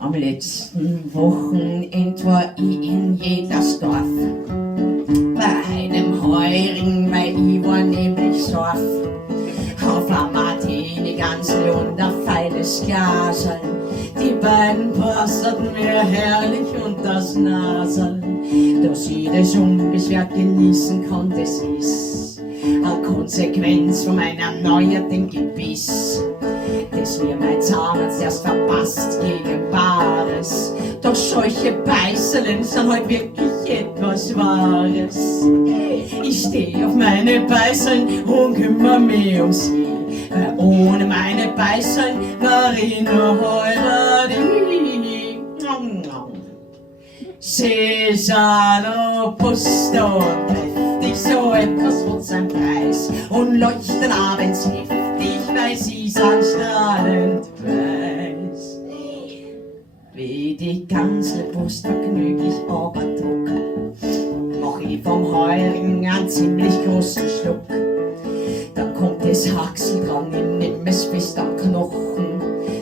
Am letzten Wochenend war ich in jedes Dorf, bei einem Heurigen, weil ich war nämlich scharf. Auf ein Martinigansl und ein feines Glaserl, die beiden passerten mir herrlich und das Nasel. Dass ich das unbeschwert genießen konnte, es ist eine Konsequenz von meinem neuerten Gebiss, das mir mein Zahnarzt erst verpasst gegen Bares. Doch solche Beißerln sind halt wirklich etwas Wahres. Ich steh auf meine Beißerln und kümmere mich um sie, weil ohne meine Beißerln war ich nur Heurigen. Sie sind robust und kräftig, so etwas hat seinen Preis, und leuchten abends heftig, weil sie sind strahlend weiß. Wie die ganze Brust vergnüglich aber druck, mach ich vom Heurigen einen ziemlich großen Schluck. Dann kommt das Haxel dran, ich nimm es fest am Knochen.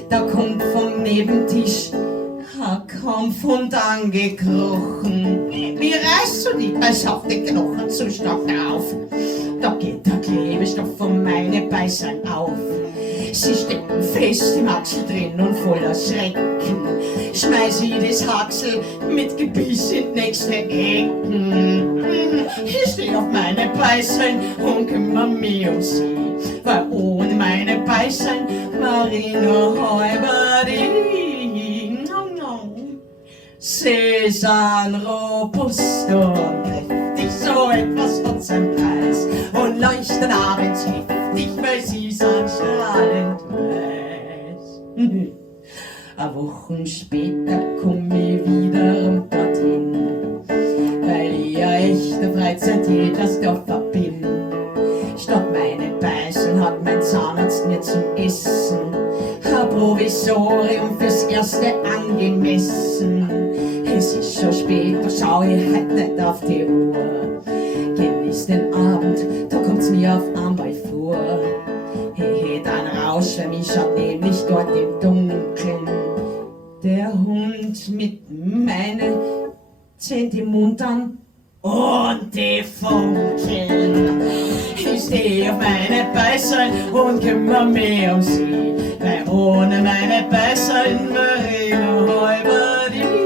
Da kommt vom Nebentisch ein Kampfhund angekrochen. Wie reißt du die beischaffte Knochenzustand auf? Da geht der Klebestoff von meine Beißerln auf. Sie stecken fest im Haxel drin und voller Schrecken schmeiß ich das Haxel mit Gebiss in die nächste Ecken. Ich steh auf meine Beißerln und kümmere mich um sie, weil ohne meine Beißerln war ich nur Heurigen. Sie sind robust und kräftig, so etwas hat seinen Preis, und leuchten abends heftig, weil sie sind strahlend weiß. A Wochen später komm ich wiederum dorthin, weil ich ein echter Freizeittätersdorfer bin. Statt meine Beißerln hat mein Zahnarzt mir zum Essen ein Provisorium fürs Erste angemessen. Es ist schon spät, da schau ich halt nicht auf die Uhr. Genieß den Abend, da kommt's mir auf einmal vor. Ich hätt einen Rausch, für mich schaut nämlich dort im Dunkeln der Hund mit meine Zähne im Mund an und die funkeln. Ich steh auf meine Beißerln und kümmere mich um sie, weil ohne meine Beißerln war ich nur Heurigen.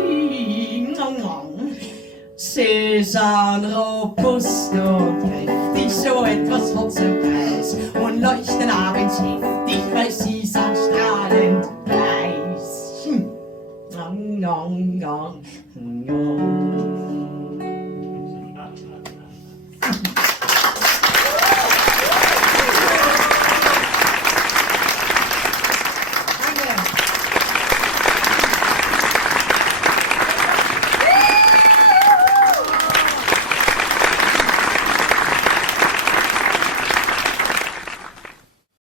Sie sind robust und kräftig, so etwas hat seinen Preis, und leuchten abends heftig, weil sie sind strahlend weiß.